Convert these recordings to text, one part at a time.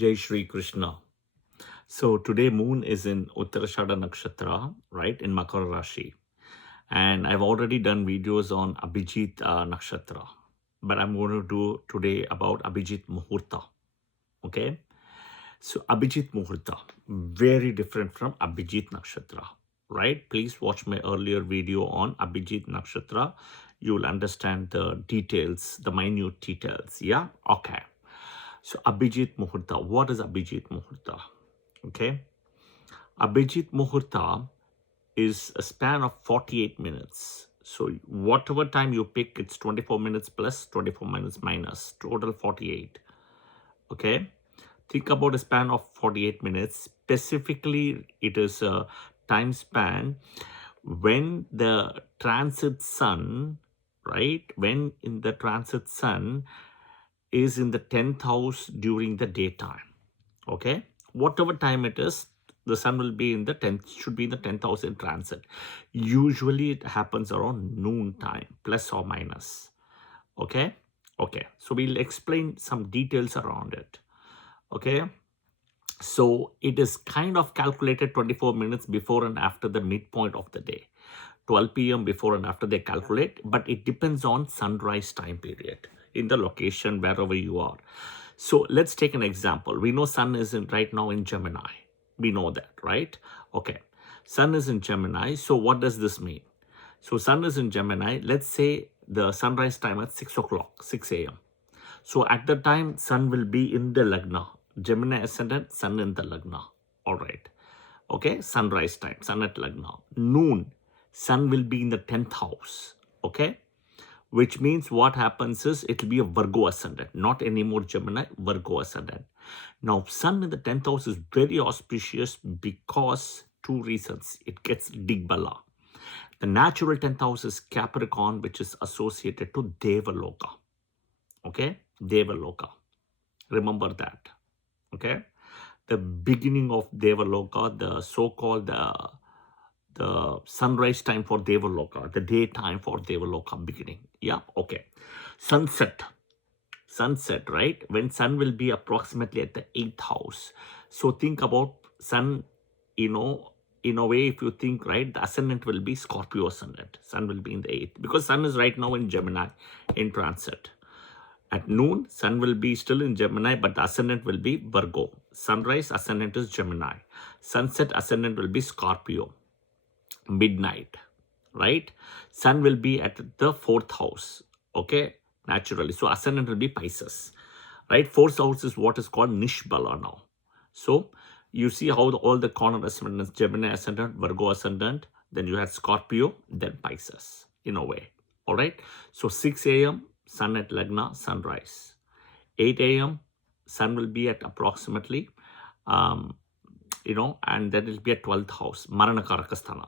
Jai Shri Krishna. So today moon is in Uttarashada Nakshatra, right, in Makara Rashi. And I've already done videos on Abhijit Nakshatra. But I'm going to do today about Abhijit Muhurta. Okay. So Abhijit Muhurta, very different from Abhijit Nakshatra, right? Please watch my earlier video on Abhijit Nakshatra. You'll understand the details, the minute details. Yeah. Okay. So Abhijit Muhurta. What is Abhijit Muhurta? Okay. Abhijit Muhurta is a span of 48 minutes. So whatever time you pick, it's 24 minutes plus 24 minutes minus, total 48. Okay. Think about a span of 48 minutes. Specifically, it is a time span when the transit sun, right? When in the transit sun is in the 10th house during the daytime. Okay, whatever time it is, the sun will be in the 10th, should be in the 10th house in transit. Usually it happens around noon time, plus or minus. Okay, so we'll explain some details around it. Okay, so it is kind of calculated 24 minutes before and after the midpoint of the day. 12 p.m. before and after they calculate, but it depends on sunrise time period in the location wherever you are. So let's take an example. We know sun is right now in Gemini. We know that, right? Okay. Sun is in Gemini. So what does this mean? So sun is in Gemini. Let's say the sunrise time at 6 o'clock, 6 a.m. So at the time, sun will be in the Lagna. Gemini ascendant, sun in the Lagna. All right. Okay. Sunrise time, sun at Lagna. Noon, sun will be in the 10th house. Okay. Which means what happens is it will be a Virgo ascendant, not anymore Gemini, Virgo ascendant. Now, sun in the 10th house is very auspicious because two reasons. It gets Digbala. The natural 10th house is Capricorn, which is associated to Devaloka. Okay, Devaloka. Remember that. Okay, the beginning of Devaloka, the so-called the sunrise time for Devaloka, the daytime for Devaloka beginning. Yeah, okay. Sunset, right? When sun will be approximately at the 8th house. So think about sun, in a way, if you think, right, the ascendant will be Scorpio ascendant. Sun will be in the 8th because sun is right now in Gemini in transit. At noon, sun will be still in Gemini, but the ascendant will be Virgo. Sunrise, ascendant is Gemini. Sunset, ascendant will be Scorpio. Midnight, right? Sun will be at the 4th house, okay, naturally. So ascendant will be Pisces, right? 4th house is what is called Nishbala now. So you see how all the corner ascendants, Gemini ascendant, Virgo ascendant, then you had Scorpio, then Pisces, in a way. All right. So 6 a.m. sun at Lagna, sunrise. 8 a.m. sun will be at approximately, and then it will be at 12th house, Maranakaraka.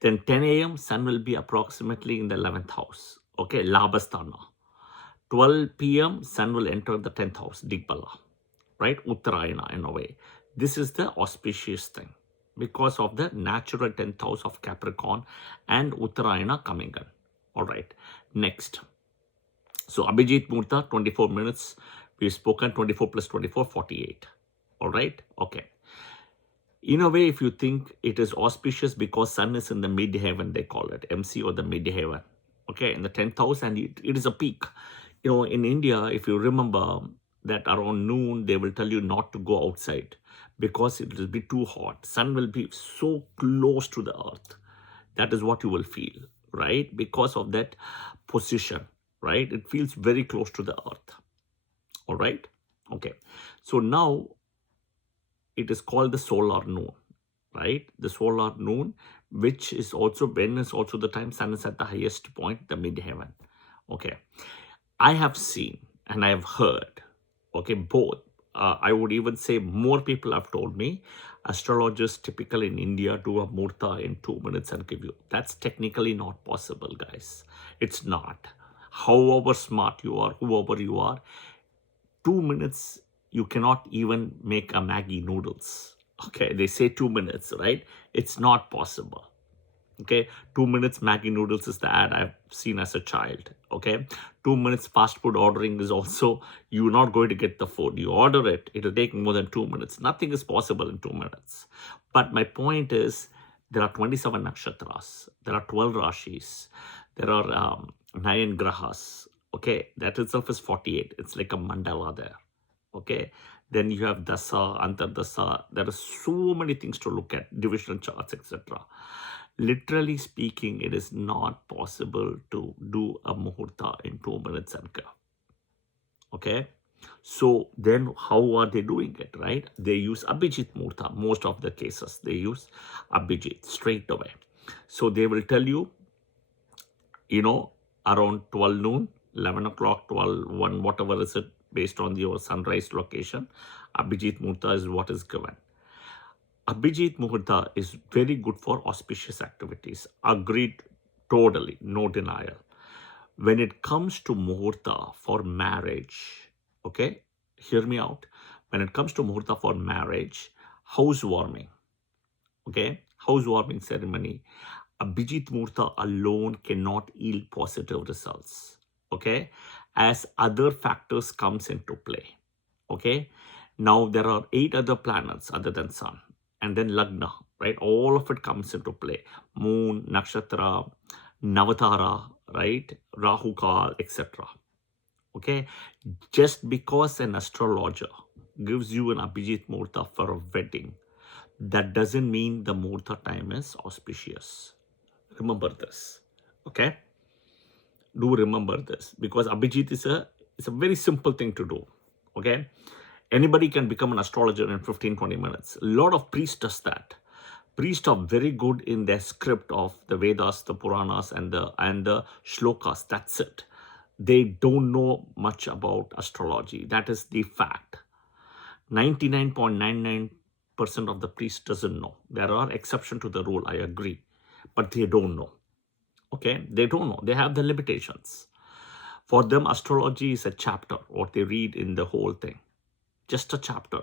Then 10 a.m. sun will be approximately in the 11th house. Okay, Labasthana. 12 p.m. sun will enter the 10th house, Digbala. Right, Uttarayana in a way. This is the auspicious thing because of the natural 10th house of Capricorn and Uttarayana coming in. All right, next. So Abhijit Muhurta, 24 minutes. We've spoken 24 plus 24, 48. All right, okay. In a way, if you think it is auspicious because sun is in the midheaven, they call it MC or the midheaven. Okay, in the 10th house, and it is a peak. In India, if you remember that around noon, they will tell you not to go outside because it will be too hot. Sun will be so close to the earth. That is what you will feel, right? Because of that position, right? It feels very close to the earth. All right. Okay. So now, it is called the solar noon, right? The solar noon, which is also when is also the time sun is at the highest point, the midheaven. Okay. I have seen and I have heard, okay, both. I would even say more people have told me astrologers typically in India do a Muhurta in 2 minutes and give you. That's technically not possible, guys. It's not. However smart you are, whoever you are, 2 minutes, you cannot even make a Maggi noodles. Okay, they say 2 minutes, right? It's not possible. Okay, 2 minutes Maggi noodles is the ad I've seen as a child. Okay, 2 minutes fast food ordering is also, you're not going to get the food. You order it, it'll take more than 2 minutes. Nothing is possible in 2 minutes. But my point is, there are 27 nakshatras, there are 12 rashis, there are 9 grahas. Okay, that itself is 48. It's like a mandala there. Okay, then you have dasa, antardasa. There are so many things to look at, divisional charts, etc. Literally speaking, it is not possible to do a muhurta in 2 minutes and go. Okay, so then how are they doing it, right? They use Abhijit Muhurta. Most of the cases they use Abhijit straight away. So they will tell you, around 12 noon, 11 o'clock, 12, 1, whatever is it, based on your sunrise location, Abhijit Muhurta is what is given. Abhijit Muhurta is very good for auspicious activities. Agreed, totally, no denial. When it comes to Muhurta for marriage, okay, hear me out. When it comes to Muhurta for marriage, housewarming, okay, housewarming ceremony, Abhijit Muhurta alone cannot yield positive results, okay, as other factors comes into play, okay. Now there are 8 other planets other than Sun, and then Lagna, right? All of it comes into play. Moon, Nakshatra, Navatara, right? Rahu Kal, etc. Okay, just because an astrologer gives you an Abhijit Muhurta for a wedding, that doesn't mean the Muhurta time is auspicious. Remember this, okay? Do remember this, because Abhijit is a very simple thing to do, okay? Anybody can become an astrologer in 15-20 minutes. A lot of priests does that. Priests are very good in their script of the Vedas, the Puranas, and the shlokas. That's it. They don't know much about astrology. That is the fact. 99.99% of the priests doesn't know. There are exceptions to the rule, I agree, but they don't know. Okay, they don't know. They have the limitations. For them, astrology is a chapter, what they read in the whole thing. Just a chapter,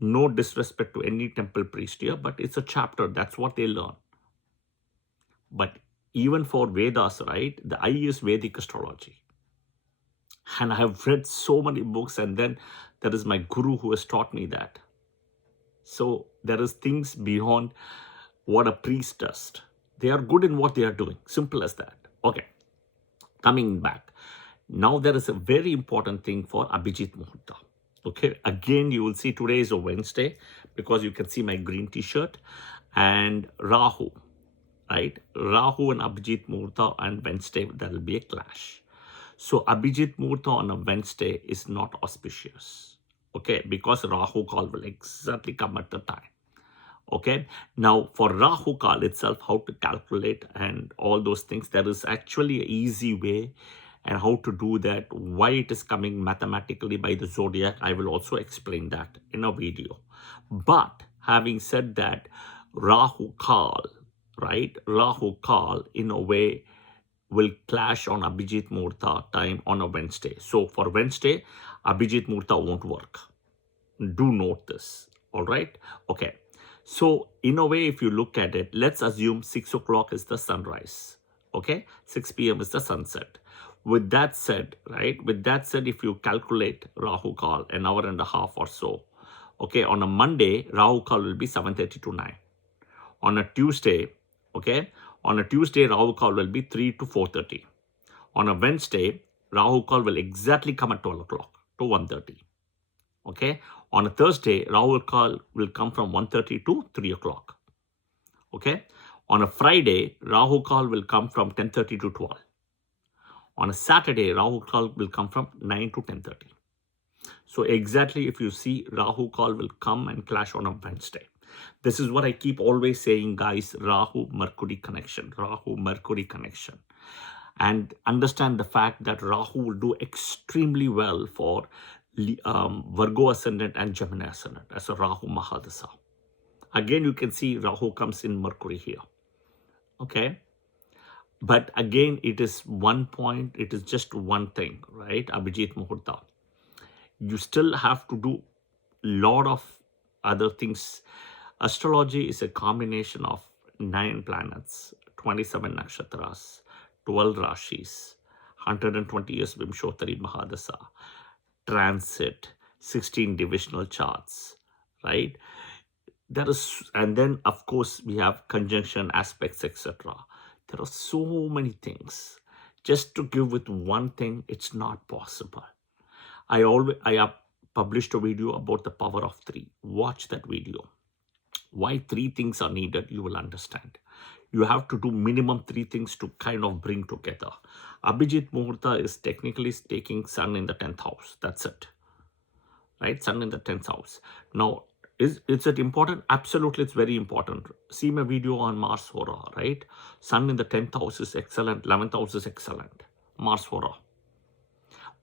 no disrespect to any temple priest here, but it's a chapter. That's what they learn. But even for Vedas, right, the I is Vedic astrology. And I have read so many books, and then there is my guru who has taught me that. So there is things beyond what a priest does. They are good in what they are doing. Simple as that. Okay, coming back. Now there is a very important thing for Abhijit Muhurta. Okay, again, you will see today is a Wednesday because you can see my green t-shirt, and Rahu, right? Rahu and Abhijit Muhurta on Wednesday, there will be a clash. So Abhijit Muhurta on a Wednesday is not auspicious, okay, because Rahu Kal will exactly come at the time. Okay, now for Rahu Kal itself, how to calculate and all those things, there is actually an easy way, and how to do that, why it is coming mathematically by the zodiac, I will also explain that in a video. But having said that, Rahu Kal, right, Rahu Kal in a way will clash on Abhijit Muhurta time on a Wednesday. So for Wednesday, Abhijit Muhurta won't work. Do note this, all right? Okay. So in a way, if you look at it, let's assume 6 o'clock is the sunrise. Okay, 6 p.m. is the sunset. With that said, right, with that said, if you calculate Rahu Kal, an hour and a half or so, okay, on a Monday, Rahu Kal will be 7:30 to 9. On a Tuesday, okay, on a Tuesday, Rahu Kal will be 3 to 4:30. On a Wednesday, Rahu Kal will exactly come at 12 o'clock to 1:30. Okay, on a Thursday, Rahu Kal will come from 1:30 to 3 o'clock. Okay, on a Friday, Rahu Kal will come from 10:30 to 12. On a Saturday, Rahu Kal will come from 9 to 10:30. So exactly, if you see, Rahu Kal will come and clash on a Wednesday. This is what I keep always saying, guys, Rahu-Mercury connection, Rahu-Mercury connection. And understand the fact that Rahu will do extremely well for Virgo ascendant and Gemini ascendant as a Rahu Mahadasa. Again, you can see Rahu comes in Mercury here. Okay. But again, it is one point, it is just one thing, right? Abhijit Muhurta. You still have to do a lot of other things. Astrology is a combination of 9 planets, 27 nakshatras, 12 rashis, 120 years Vimshottari Mahadasa, transit, 16 divisional charts, right? There is, and then of course we have conjunction aspects, etc. There are so many things. Just to give with one thing, it's not possible. I have published a video about the power of three. Watch that video. Why three things are needed, you will understand. You have to do minimum three things to kind of bring together. Abhijit Muhurta is technically taking sun in the 10th house. That's it. Right? Sun in the 10th house. Now, is it important? Absolutely, it's very important. See my video on Mars Hora, right? Sun in the 10th house is excellent. 11th house is excellent. Mars Hora.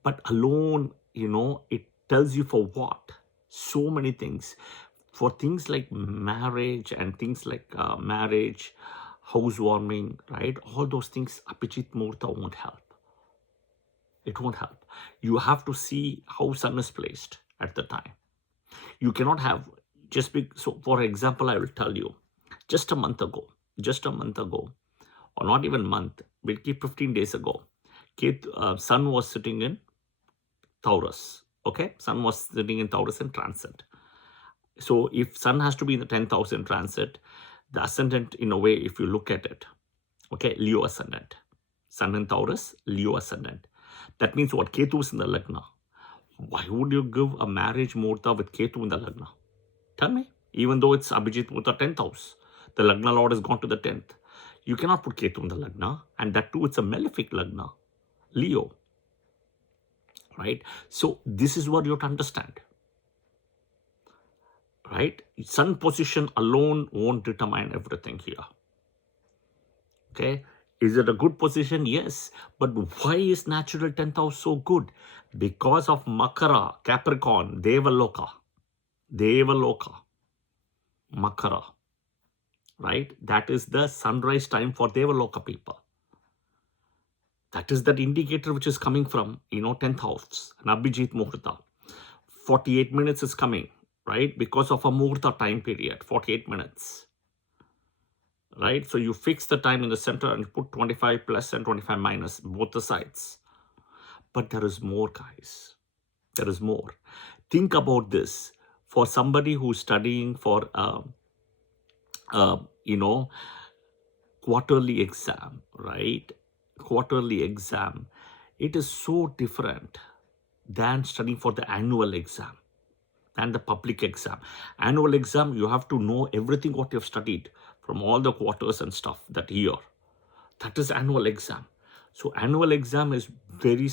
But alone, it tells you for what? So many things. For things like marriage and things like marriage, housewarming, right? All those things, Abhijit Muhurta won't help. It won't help. You have to see how sun is placed at the time. You cannot have so for example, I will tell you, just a month ago, or not even month, we'll keep 15 days ago, sun was sitting in Taurus. Okay, sun was sitting in Taurus in transit. So if sun has to be in the 10th house in transit, the ascendant, in a way, if you look at it, okay, Leo ascendant, sun in Taurus, Leo ascendant. That means what? Ketu is in the Lagna. Why would you give a marriage Muhurta with Ketu in the Lagna? Tell me. Even though it's Abhijit Muhurta 10th house, the Lagna Lord has gone to the 10th. You cannot put Ketu in the Lagna, and that too, it's a malefic Lagna, Leo. Right? So this is what you have to understand. Right? Sun position alone won't determine everything here. Okay? Is it a good position? Yes. But why is natural 10th house so good? Because of Makara, Capricorn, Devaloka. Makara. Right? That is the sunrise time for Devaloka people. That is that indicator which is coming from, 10th house, an Abhijit Muhurta. 48 minutes is coming, right? Because of a Muhurta time period, 48 minutes. Right? So you fix the time in the center and put 25 plus and 25 minus, both the sides. But there is more, guys. There is more. Think about this. For somebody who's studying for, quarterly exam, right? Quarterly exam. It is so different than studying for the annual exam and the public exam. Annual exam, you have to know everything what you have studied from all the quarters and stuff that year. That is annual exam. So annual exam is very,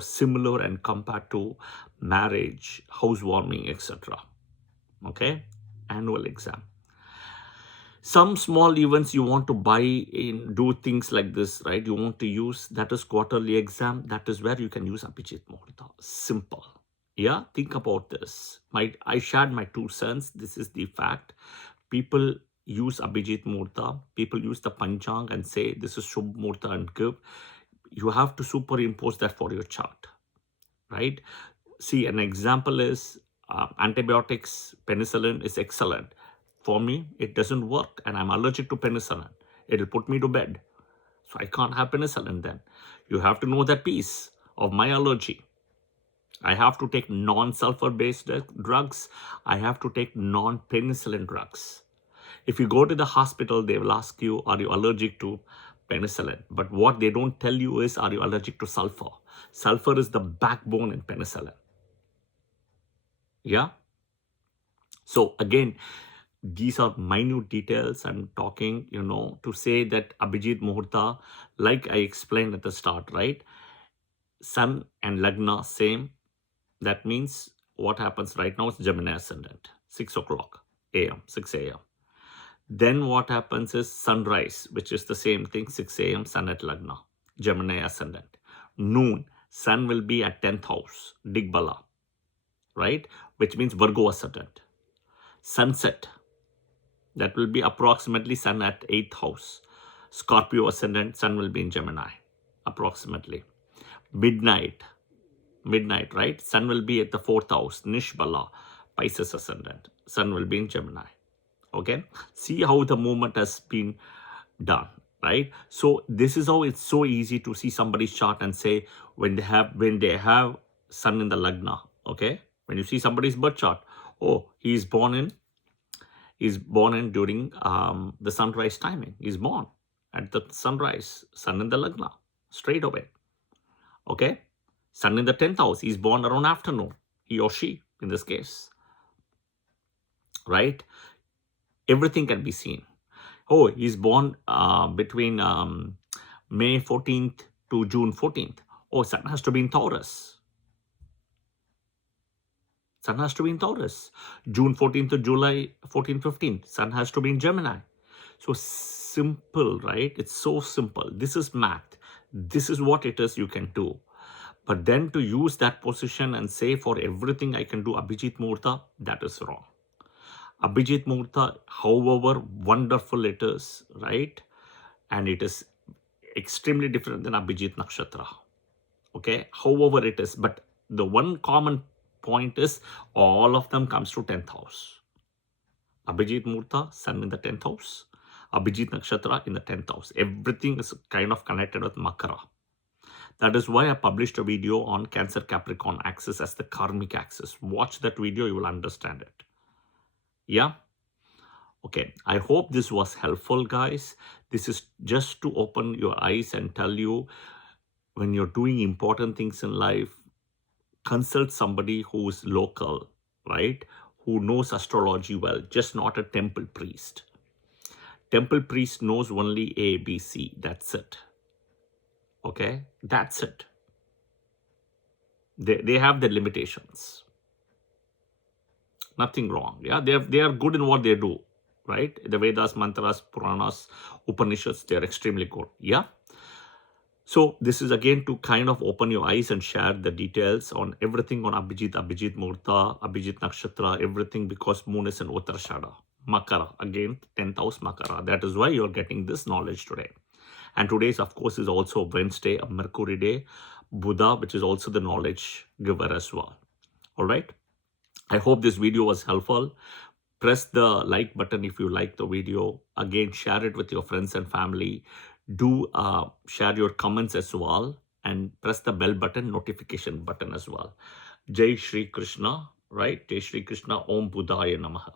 similar and compared to marriage, housewarming, etc. Okay, annual exam. Some small events you want to buy in, do things like this, right? You want to use, that is quarterly exam. That is where you can use Abhijit Muhurta. Simple. Yeah, think about this. I shared my 2 cents. This is the fact. People use Abhijit Muhurta. People use the Panchang and say this is Shubh Muhurta and give. You have to superimpose that for your chart, right? See, an example is antibiotics, penicillin is excellent. For me, it doesn't work and I'm allergic to penicillin. It'll put me to bed. So I can't have penicillin then. You have to know that piece of my allergy. I have to take non-sulfur based drugs. I have to take non-penicillin drugs. If you go to the hospital, they will ask you, are you allergic to penicillin? But what they don't tell you is, are you allergic to sulfur? Sulfur is the backbone in penicillin. Yeah? So again, these are minute details I'm talking, to say that Abhijit Muhurta, like I explained at the start, right? Sun and Lagna, same. That means what happens right now is Gemini ascendant, 6 o'clock a.m., 6 a.m. Then what happens is sunrise, which is the same thing, 6 a.m., sun at Lagna, Gemini ascendant. Noon, sun will be at 10th house, Digbala, right? Which means Virgo ascendant. Sunset, that will be approximately sun at 8th house. Scorpio ascendant, sun will be in Gemini, approximately. Midnight, right? Sun will be at the 4th house, Nishbala, Pisces ascendant. Sun will be in Gemini, Okay, see how the movement has been done, right? So this is how it's so easy to see somebody's chart and say when they have sun in the lagna. Okay, when you see somebody's birth chart, oh, he's born in during the sunrise timing. He's born at the sunrise, sun in the lagna, straight away. Okay, sun in the 10th house, he's born around afternoon, he or she in this case, right? Everything can be seen. Oh, he's born between May 14th to June 14th. Oh, sun has to be in Taurus. Sun has to be in Taurus. June 14th to July 14th, 15th. Sun has to be in Gemini. So simple, right? It's so simple. This is math. This is what it is you can do. But then to use that position and say for everything I can do Abhijit Muhurta, that is wrong. Abhijit Muhurta, however wonderful it is, right? And it is extremely different than Abhijit Nakshatra. Okay, however it is, but the one common point is all of them comes to 10th house. Abhijit Muhurta, sun in the 10th house. Abhijit Nakshatra in the 10th house. Everything is kind of connected with Makara. That is why I published a video on Cancer Capricorn axis as the karmic axis. Watch that video, you will understand it. Yeah. Okay, I hope this was helpful, guys. This is just to open your eyes and tell you when you're doing important things in life, consult somebody who is local, right? Who knows astrology well, just not a temple priest. Temple priest knows only A, B, C. That's it. Okay, that's it. They have their limitations. Nothing wrong. Yeah, they are good in what they do, right? The Vedas, mantras, Puranas, Upanishads, they are extremely good. Yeah. So this is again to kind of open your eyes and share the details on everything on Abhijit Muhurta, Abhijit Nakshatra, everything, because moon is in Uttarashada. Makara, again 10th house Makara. That is why you're getting this knowledge today. And today's, of course, is also Wednesday, a Mercury day, Buddha, which is also the knowledge giver as well. All right. I hope this video was helpful. Press the like button if you like the video. Again, share it with your friends and family. Do share your comments as well. And press the bell button, notification button as well. Jai Shri Krishna, right? Jai Shri Krishna, Om Buddhaya Namaha.